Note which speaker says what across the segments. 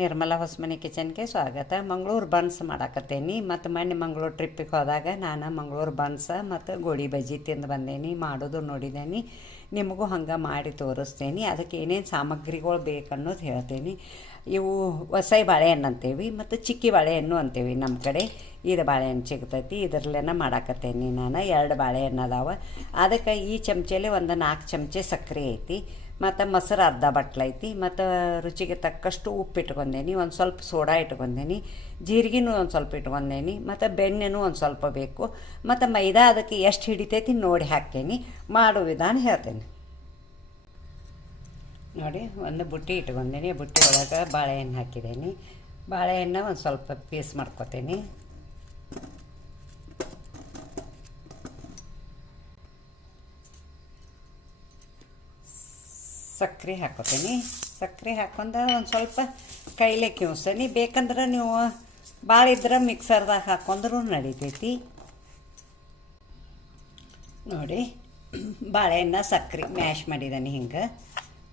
Speaker 1: ನಿರ್ಮಲಾ ಹೊಸಮನೆ ಕಿಚನ್ಗೆ ಸ್ವಾಗತ. ಮಂಗಳೂರು ಬನ್ಸ್ ಮಾಡಾಕತ್ತೇನಿ. ಮತ್ತು ಮೊನ್ನೆ ಮಂಗಳೂರು ಟ್ರಿಪ್ಪಿಗೆ ಹೋದಾಗ ನಾನು ಮಂಗಳೂರು ಬನ್ಸ ಮತ್ತು ಗೋಳಿ ಬಜ್ಜಿ ತಿಂದು ಬಂದೇನಿ. ಮಾಡೋದು ನೋಡಿದ್ದೇನೆ ನಿಮಗೂ ಹಂಗೆ ಮಾಡಿ ತೋರಿಸ್ತೇನೆ. ಅದಕ್ಕೆ ಏನೇನು ಸಾಮಗ್ರಿಗಳು ಬೇಕನ್ನೋದು ಹೇಳ್ತೇನೆ. ಇವು ಹೊಸೈ ಬಾಳೆಹಣ್ಣು ಅಂತೇವಿ ಮತ್ತು ಚಿಕ್ಕಿ ಬಾಳೆಹಣ್ಣು ಅಂತೇವಿ ನಮ್ಮ ಕಡೆ. ಇದು ಬಾಳೆಹಣ್ಣು ಸಿಗ್ತೈತಿ. ಇದರಲ್ಲೇನ ಮಾಡಾಕತ್ತೇನಿ ನಾನು. ಎರಡು ಬಾಳೆಹಣ್ಣು ಅದಾವ. ಅದಕ್ಕೆ ಈ ಚಮಚೆಲಿ ಒಂದು ನಾಲ್ಕು ಚಮಚೆ ಸಕ್ಕರೆ ಐತಿ. ಮತ್ತು ಮೊಸರು ಅರ್ಧ ಬಟ್ಲು ಐತಿ, ಮತ್ತು ರುಚಿಗೆ ತಕ್ಕಷ್ಟು ಉಪ್ಪು ಇಟ್ಕೊಂಡೇನಿ, ಒಂದು ಸ್ವಲ್ಪ ಸೋಡಾ ಇಟ್ಕೊಂಡೇನಿ, ಜೀರಿಗೆನೂ ಒಂದು ಸ್ವಲ್ಪ ಇಟ್ಕೊಂಡೇನಿ, ಮತ್ತು ಬೆಣ್ಣೆನೂ ಒಂದು ಸ್ವಲ್ಪ ಬೇಕು, ಮತ್ತು ಮೈದಾ ಅದಕ್ಕೆ ಎಷ್ಟು ಹಿಡಿತೈತಿ ನೋಡಿ ಹಾಕೇನಿ ಮಾಡೋ ವಿಧಾನ ಹೇಳ್ತೇನೆ. ನೋಡಿ, ಒಂದು ಬುಟ್ಟಿ ಇಟ್ಕೊಂಡೇನಿ, ಬುಟ್ಟಿ ಒಳಗೆ ಬಾಳೆಹಣ್ಣು ಹಾಕಿದ್ದೀನಿ ಬಾಳೆಹಣ್ಣು ಒಂದು ಸ್ವಲ್ಪ ಪೀಸ್ ಮಾಡ್ಕೊತೀನಿ. ಸಕ್ಕರೆ ಹಾಕೋತೀನಿ. ಸಕ್ಕರೆ ಹಾಕೊಂಡು ಒಂದು ಸ್ವಲ್ಪ ಕೈಲೆ ಕಿವ್ಸ್ತೀನಿ. ಬೇಕಂದ್ರೆ ನೀವು ಭಾಳ ಇದ್ರೆ ಮಿಕ್ಸರ್ದಾಗ ಹಾಕೊಂಡ್ರು ನಡಿತೈತಿ. ನೋಡಿ, ಬಾಳೆಹಣ್ಣ ಸಕ್ಕರೆ ಮ್ಯಾಶ್ ಮಾಡಿದ್ದೀನಿ ಹಿಂಗೆ.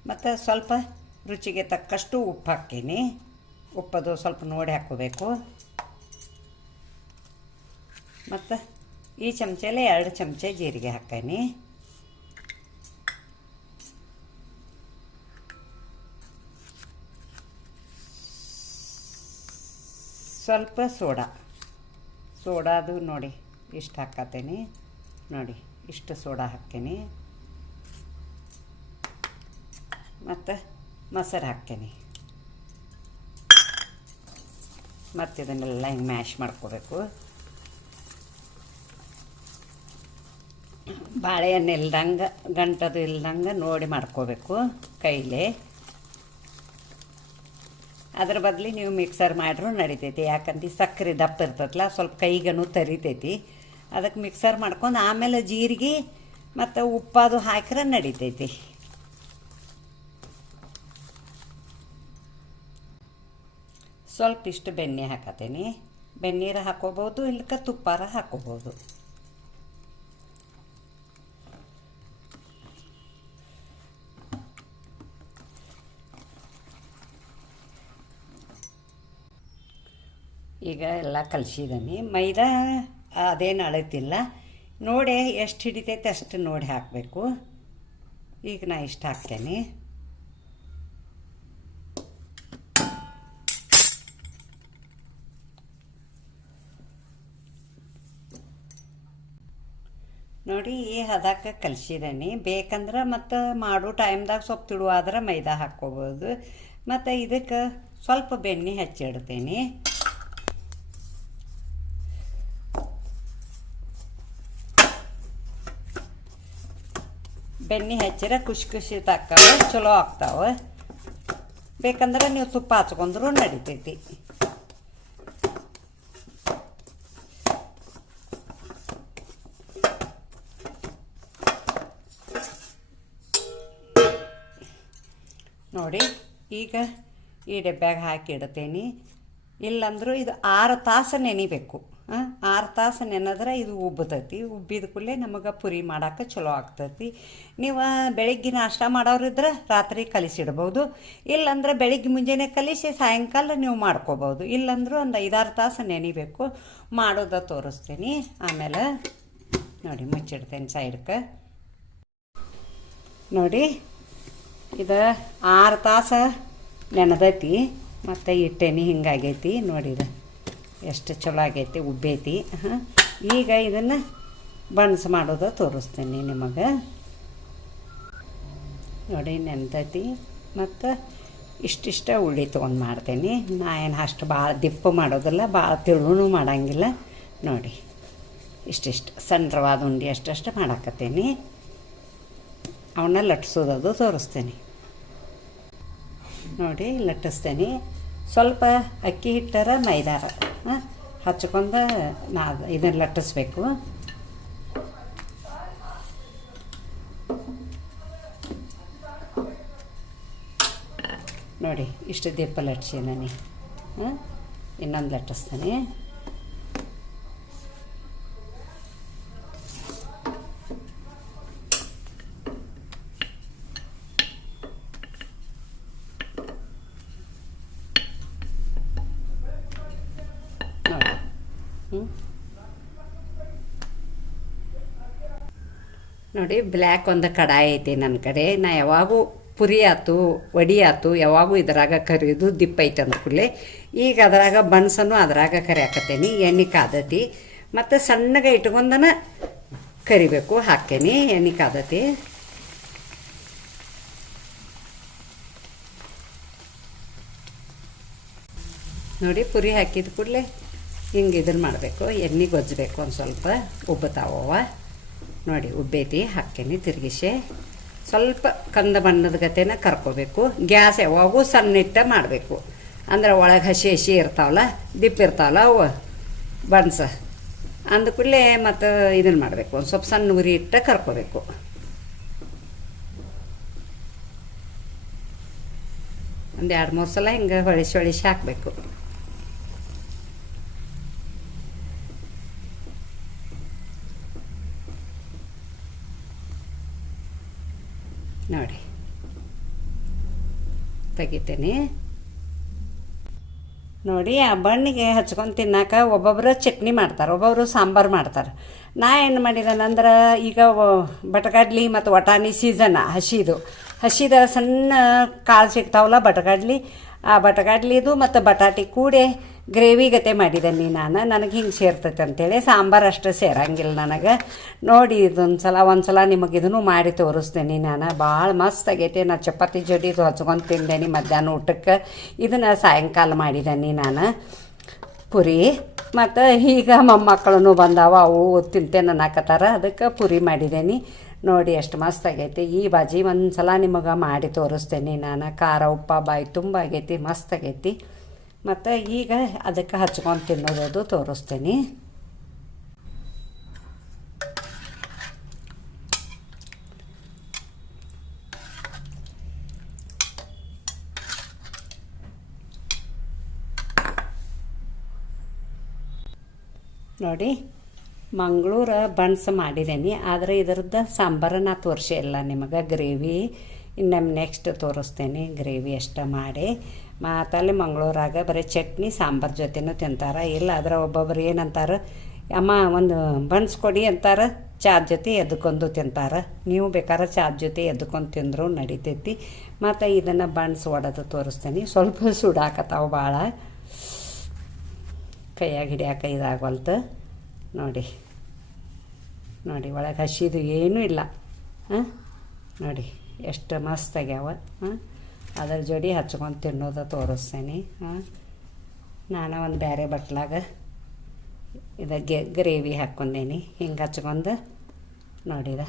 Speaker 1: ಮತ್ತು ಸ್ವಲ್ಪ ರುಚಿಗೆ ತಕ್ಕಷ್ಟು ಉಪ್ಪು ಹಾಕ್ತೀನಿ. ಉಪ್ಪದು ಸ್ವಲ್ಪ ನೋಡಿ ಹಾಕೋಬೇಕು ಮತ್ತು ಈ ಚಮಚಲ್ಲಿ ಎರಡು ಚಮಚ ಜೀರಿಗೆ ಹಾಕೀನಿ ಸ್ವಲ್ಪ ಸೋಡಾ. ಸೋಡಾದು ನೋಡಿ, ಇಷ್ಟು ಹಾಕತ್ತೇನೆ ನೋಡಿ, ಇಷ್ಟು ಸೋಡಾ ಹಾಕ್ತೀನಿ. ಮತ್ತು ಮೊಸರು ಹಾಕ್ತೀನಿ. ಮತ್ತು ಇದನ್ನೆಲ್ಲ ಹಿಂಗೆ ಮ್ಯಾಶ್ ಮಾಡ್ಕೋಬೇಕು. ಬಾಳೆಹಣ್ಣು ಇಲ್ದಂಗೆ, ಗಂಟದು ಇಲ್ದಂಗೆ ನೋಡಿ ಮಾಡ್ಕೋಬೇಕು ಕೈಲೇ. ಅದ್ರ ಬದಲಿ ನೀವು ಮಿಕ್ಸರ್ ಮಾಡ್ರೂ ನಡಿತೈತಿ. ಯಾಕಂದ್ರೆ ಸಕ್ಕರೆ ದಪ್ಪ ಇರ್ತೈತಲ್ಲ ಸ್ವಲ್ಪ ಕೈಗನು ತರಿತೈತಿ. ಅದಕ್ಕೆ ಮಿಕ್ಸರ್ ಮಾಡ್ಕೊಂಡು ಆಮೇಲೆ ಜೀರಿಗೆ ಮತ್ತು ಉಪ್ಪದು ಹಾಕಿರ ನಡಿತೈತಿ. ಸ್ವಲ್ಪ ಇಷ್ಟು ಬೆಣ್ಣೆ ಹಾಕತ್ತೀನಿ ಬೆಣ್ಣೀರ ಹಾಕೋಬೋದು ಇಲ್ಲಕ ತುಪ್ಪಾರ ಹಾಕೋಬೋದು ಈಗ ಎಲ್ಲ ಕಲಿಸಿದ್ದೀನಿ ಮೈದಾ ಅದೇನು ಅಳತಿಲ್ಲ. ನೋಡಿ ಎಷ್ಟು ಹಿಡಿತೈತೆ ಅಷ್ಟು ನೋಡಿ ಹಾಕಬೇಕು. ಈಗ ನಾ ಇಷ್ಟು ಹಾಕ್ತೇನೆ. ನೋಡಿ ಈ ಹದಕ್ಕೆ ಕಲಿಸಿದ್ದೀನಿ ಬೇಕಂದ್ರೆ ಮತ್ತು ಮಾಡೋ ಟೈಮ್ದಾಗ ಸ್ವಲ್ಪ ತಿಳುವಾದ್ರೆ ಮೈದಾ ಹಾಕ್ಕೋಬೋದು. ಮತ್ತು ಇದಕ್ಕೆ ಸ್ವಲ್ಪ ಬೆಣ್ಣೆ ಹಚ್ಚಿಡ್ತೀನಿ. ಬೆಣ್ಣೆ ಹಚ್ಚಿರ ಖುಷಿ ಖುಷಿ ತಕ್ಕವ ಚಲೋ ಆಗ್ತಾವೆ. ಬೇಕಂದ್ರೆ ನೀವು ತುಪ್ಪ ಹಚ್ಕೊಂಡ್ರೂ ನಡಿತೈತಿ. ನೋಡಿ, ಈಗ ಈ ಡಬ್ಬ್ಯಾಗ ಹಾಕಿ ಇಡ್ತೇನೆ. ಇಲ್ಲಂದ್ರೂ ಇದು ಆರು ತಾಸು ನೆನಿಬೇಕು. ಆರು ತಾಸು ನೆನೆದ್ರೆ ಇದು ಉಬ್ಬತೈತಿ. ಉಬ್ಬಿದ ಕೂಡಲೇ ನಮಗೆ ಪುರಿ ಮಾಡೋಕೆ ಚಲೋ ಆಗ್ತೈತಿ. ನೀವು ಬೆಳಿಗ್ಗೆ ನಾಷ್ಟ ಮಾಡೋರಿದ್ರೆ ರಾತ್ರಿ ಕಲಿಸಿಡ್ಬೋದು. ಇಲ್ಲಾಂದ್ರೆ ಬೆಳಿಗ್ಗೆ ಮುಂಜಾನೆ ಕಲಿಸಿ ಸಾಯಂಕಾಲ ನೀವು ಮಾಡ್ಕೋಬೋದು. ಇಲ್ಲಾಂದ್ರೂ ಒಂದು ಐದಾರು ತಾಸು ನೆನಿಬೇಕು. ಮಾಡೋದ ತೋರಿಸ್ತೀನಿ. ಆಮೇಲೆ ನೋಡಿ ಮುಚ್ಚಿಡ್ತೇನೆ ಸೈಡ್ಕ. ನೋಡಿ, ಇದು ಆರು ತಾಸು ನೆನೆದೈತಿ. ಮತ್ತು ಇಟ್ಟೇನಿ ಹಿಂಗಾಗೈತಿ. ನೋಡಿದ ಎಷ್ಟು ಚಲೋ ಆಗೈತಿ ಉಬ್ಬೈತಿ ಈಗ ಇದನ್ನು ಬನ್ಸ್ ಮಾಡೋದು ತೋರಿಸ್ತೀನಿ ನಿಮಗೆ. ನೋಡಿ ನೆನ್ತೈತಿ. ಮತ್ತು ಇಷ್ಟಿಷ್ಟ ಉಳ್ಳಿ ತೊಗೊಂಡು ಮಾಡ್ತೀನಿ. ನಾ ಏನು ಅಷ್ಟು ಭಾಳ ದಿಪ್ಪ ಮಾಡೋದಿಲ್ಲ ಭಾಳ ತಿಳುನು ಮಾಡಂಗಿಲ್ಲ. ನೋಡಿ, ಇಷ್ಟಿಷ್ಟು ಸಣ್ಣವಾದ ಉಂಡೆ ಅಷ್ಟಷ್ಟು ಮಾಡಾಕತ್ತೀನಿ. ಅವನ್ನ ಲಟ್ಸೋದದು ತೋರಿಸ್ತೀನಿ. ನೋಡಿ, ಲಟ್ಟಿಸ್ತೇನೆ. ಸ್ವಲ್ಪ ಅಕ್ಕಿ ಹಿಟ್ಟರ ಮೈದಾರ ಹಚ್ಕೊಂಡು ನಾ ಇದನ್ನು ಲಟ್ಟಿಸ್ಬೇಕು ನೋಡಿ, ಇಷ್ಟು ದೀಪ ಲಟ್ಸಿ ನಾನು ಇನ್ನೊಂದು ಲಟ್ಟಿಸ್ತೀನಿ ನೋಡಿ, ಬ್ಲ್ಯಾಕ್ ಒಂದು ಕಡಾಯಿ ಐತಿ ನನ್ನ ಕಡೆ. ನಾ ಯಾವಾಗೂ ಪುರಿ ಆಯ್ತು ವಡಿ ಆಯ್ತು ಯಾವಾಗೂ ಇದ್ರಾಗ ಕರಿಯೋದು ದಿಪ್ಪ ಅಂದ ಅಂದ್ಕೂಡಲೆ ಈಗ ಅದ್ರಾಗ ಬನ್ಸನ್ನು ಅದರಾಗ ಕರಿಯಾಕತ್ತೇನಿ ಎಣ್ಣೆ ಕಾದತಿ. ಮತ್ತು ಸಣ್ಣಗೆ ಇಟ್ಕೊಂಡನ ಕರಿಬೇಕು, ಹಾಕ್ತೇನೆ ಎಣ್ಣೆ ಕಾದತಿ. ನೋಡಿ, ಪುರಿ ಹಾಕಿದ ಕೂಡಲೇ. ಹಿಂಗೆ ಇದನ್ನು ಮಾಡಬೇಕು, ಎಣ್ಣೆ ಗೊಜ್ಜಬೇಕು ಒಂದು ಸ್ವಲ್ಪ ಉಬ್ಬತಾವವ ನೋಡಿ, ಉಬ್ಬೈತಿ ಹಾಕೇನಿ ತಿರುಗಿಸಿ. ಸ್ವಲ್ಪ ಕಂದ ಬಣ್ಣದ ಗತೆನ ಕರ್ಕೋಬೇಕು. ಗ್ಯಾಸ್ ಯಾವಾಗೂ ಸಣ್ಣಿಟ್ಟ ಮಾಡಬೇಕು. ಅಂದ್ರೆ ಒಳಗೆ ಹಸಿ ಹಸಿ ಇರ್ತಾವಲ್ಲ ದಿಪ್ಪ ಇರ್ತಾವಲ್ಲ ಅವು, ಬನ್ಸ. ಅಂದ ಕೂಡಲೇ ಮತ್ತು ಇದನ್ನು ಮಾಡಬೇಕು. ಒಂದು ಸ್ವಲ್ಪ ಸಣ್ಣ ಉರಿ ಇಟ್ಟ ಕರ್ಕೋಬೇಕು. ಒಂದು ಎರಡು ಮೂರು ಸಲ ಹಿಂಗೆ ಹೊಳಿಸಿ ಹೊಳಿಸಿ ಹಾಕಬೇಕು. ನೋಡಿ. ತೆಗಿತೀನಿ. ನೋಡಿ, ಆ ಬಣ್ಣಿಗೆ ಹಚ್ಕೊಂಡು ತಿನ್ನಾಕ ಒಬ್ಬೊಬ್ಬರು ಚಟ್ನಿ ಮಾಡ್ತಾರೆ ಒಬ್ಬೊಬ್ಬರು ಸಾಂಬಾರು ಮಾಡ್ತಾರೆ. ನಾ ಏನು ಮಾಡಿದನಂದ್ರೆ ಈಗ ಬಟಗಡ್ಲಿ ಮತ್ತು ವಟಾಣಿ ಸೀಸನ್ ಹಸಿದು. ಹಸಿದ ಸಣ್ಣ ಕಾಳು ಸಿಗ್ತಾವಲ್ಲ ಬಟಗಡ್ಲಿ, ಆ ಬಟಗಡ್ಲಿದು ಮತ್ತು ಬಟಾಟಿ ಕೂಡಿ ಗ್ರೇವಿ ಗತೆ ಮಾಡಿದ್ದೀನಿ ನಾನು. ನನಗೆ ಹಿಂಗೆ ಸೇರ್ತೈತೆ ಅಂತೇಳಿ ಸಾಂಬಾರು ಅಷ್ಟು ಸೇರಂಗಿಲ್ಲ ನನಗೆ. ನೋಡಿ ಇದೊಂದು ಸಲ ಒಂದು ಸಲ ನಿಮಗೆ ಇದನ್ನು ಮಾಡಿ ತೋರಿಸ್ತೇನೆ ನಾನು. ಭಾಳ ಮಸ್ತ್ ಆಗೈತೆ. ನಾನು ಚಪಾತಿ ಜೋಡಿ ಹಚ್ಕೊಂಡು ತಿಂದೇನಿ ಮಧ್ಯಾಹ್ನ ಊಟಕ್ಕೆ. ಇದನ್ನು ಸಾಯಂಕಾಲ ಮಾಡಿದ್ದೀನಿ ನಾನು. ಪುರಿ ಮತ್ತು ಈಗ ಮೊಮ್ಮಕ್ಕಳೂ ಬಂದಾವ, ಅವು ತಿಂತೇನೆ ಅನ್ನಕತ್ತಾರ ಅದಕ್ಕೆ ಪುರಿ ಮಾಡಿದ್ದೇನೆ ನೋಡಿ ಎಷ್ಟು ಮಸ್ತ್ ಆಗೈತಿ. ಈ ಬಾಜಿ ಒಂದು ಸಲ ನಿಮಗೆ ಮಾಡಿ ತೋರಿಸ್ತೇನೆ ನಾನು. ಖಾರ, ಉಪ್ಪ, ಬಾಯಿ ತುಂಬ ಆಗೈತಿ, ಮಸ್ತ್ ಆಗೈತಿ. ಮತ್ತು ಈಗ ಅದಕ್ಕೆ ಹಚ್ಕೊಂಡು ತಿನ್ನೋದು ತೋರಿಸ್ತೀನಿ. ನೋಡಿ, ಮಂಗಳೂರು ಬನ್ಸ್ ಮಾಡಿದ್ದೀನಿ, ಆದರೆ ಇದರದ್ದು ಸಾಂಬಾರು ನಾ ತೋರಿಸಿಲ್ಲ ನಿಮಗೆ, ಗ್ರೇವಿ. ಇನ್ನು ನೆಕ್ಸ್ಟ್ ತೋರಿಸ್ತೇನೆ ಗ್ರೇವಿ ಅಷ್ಟ ಮಾಡಿ. ಮಾತಲ್ಲಿ ಮಂಗಳೂರಾಗ ಬರೀ ಚಟ್ನಿ, ಸಾಂಬಾರು ಜೊತೆನೂ ತಿಂತಾರೆ. ಇಲ್ಲ ಆದ್ರೆ ಒಬ್ಬೊಬ್ರು ಏನಂತಾರೆ, ಅಮ್ಮ ಒಂದು ಬನ್ಸ್ ಕೊಡಿ ಅಂತಾರೆ. ಚಾದ ಜೊತೆ ಎದ್ಕೊಂಡು ತಿಂತಾರೆ. ನೀವು ಬೇಕಾದ್ರೆ ಚಾದ ಜೊತೆ ಎದ್ಕೊಂಡು ತಿಂದರೂ ನಡಿತೈತಿ. ಮತ್ತು ಇದನ್ನು ಬನ್ಸ್ ಒಡೆದು ತೋರಿಸ್ತೇನೆ. ಸ್ವಲ್ಪ ಸುಡಾಕತ್ತಾವ ಭಾಳ ಕೈಯಾಗ ಹಿಡಿಯಾಕ ಇದಾಗವಲ್ತು ನೋಡಿ. ನೋಡಿ ಒಳಗೆ ಹಸಿದು ಏನೂ ಇಲ್ಲ. ಹಾಂ? ನೋಡಿ. ಎಷ್ಟು ಮಸ್ತ್ ಆಗ್ಯಾವ ಅದ್ರ ಜೋಡಿ ಹಚ್ಕೊಂಡು ತಿನ್ನೋದು ತೋರಿಸ್ತೇನೆ ನಾನು ಒಂದು ಬೇರೆ ಬಟ್ಲಾಗ ಇದಕ್ಕೆ ಗ್ರೇವಿ ಹಾಕ್ಕೊಂಡೇನಿ ಹಿಂಗೆ ಹಚ್ಕೊಂಡು ನೋಡಿದ.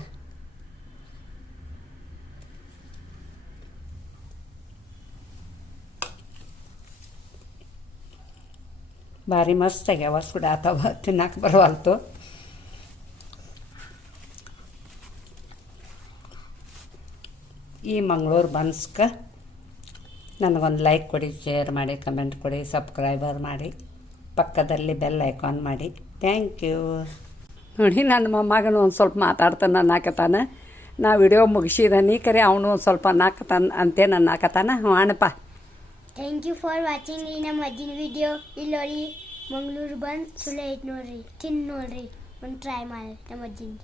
Speaker 1: ಭಾರಿ ಮಸ್ತ್ ಆಗ್ಯಾವ ಸುಡಾತವ ತಿನ್ನಕ್ಕೆ ಬರವಲ್ತು. ಈ ಮಂಗಳೂರು ಬನ್ಸ್ಕ ನನಗೊಂದು ಲೈಕ್ ಕೊಡಿ ಶೇರ್ ಮಾಡಿ ಕಮೆಂಟ್ ಕೊಡಿ ಸಬ್ಸ್ಕ್ರೈಬರ್ ಮಾಡಿ, ಪಕ್ಕದಲ್ಲಿ ಬೆಲ್ ಐಕಾನ್ ಮಾಡಿ. ಥ್ಯಾಂಕ್ ಯು ನೋಡಿ, ನನ್ನ ಮೊಮ್ಮಗನು ಒಂದು ಸ್ವಲ್ಪ ಮಾತಾಡ್ತಾನೆ ಅನ್ನಕತ್ತಾನ ನಾ ವಿಡಿಯೋ ಮುಗಿಸಿದನಿ ಕರೆ, ಅವನು ಒಂದು ಸ್ವಲ್ಪ ಅನ್ನಕತ್ತಾನ ಅಂತೇನು ಅನ್ನಕತ್ತಾನ ಹ್ಞೂ Annappa
Speaker 2: thank you for watching ಈ ನಮ್ಮ ಅಜ್ಜಿನ ವಿಡಿಯೋ ಇಲ್ಲಿ ನೋಡಿ, ಮಂಗಳೂರು ಬಂದು ಸುಳ್ಳು ಐತೆ ನೋಡ್ರಿ, ತಿನ್ ನೋಡ್ರಿ. ಒಂದು ಟ್ರೈ ಮಾಡಿ, ನಮ್ಮ ಅಜ್ಜಿನ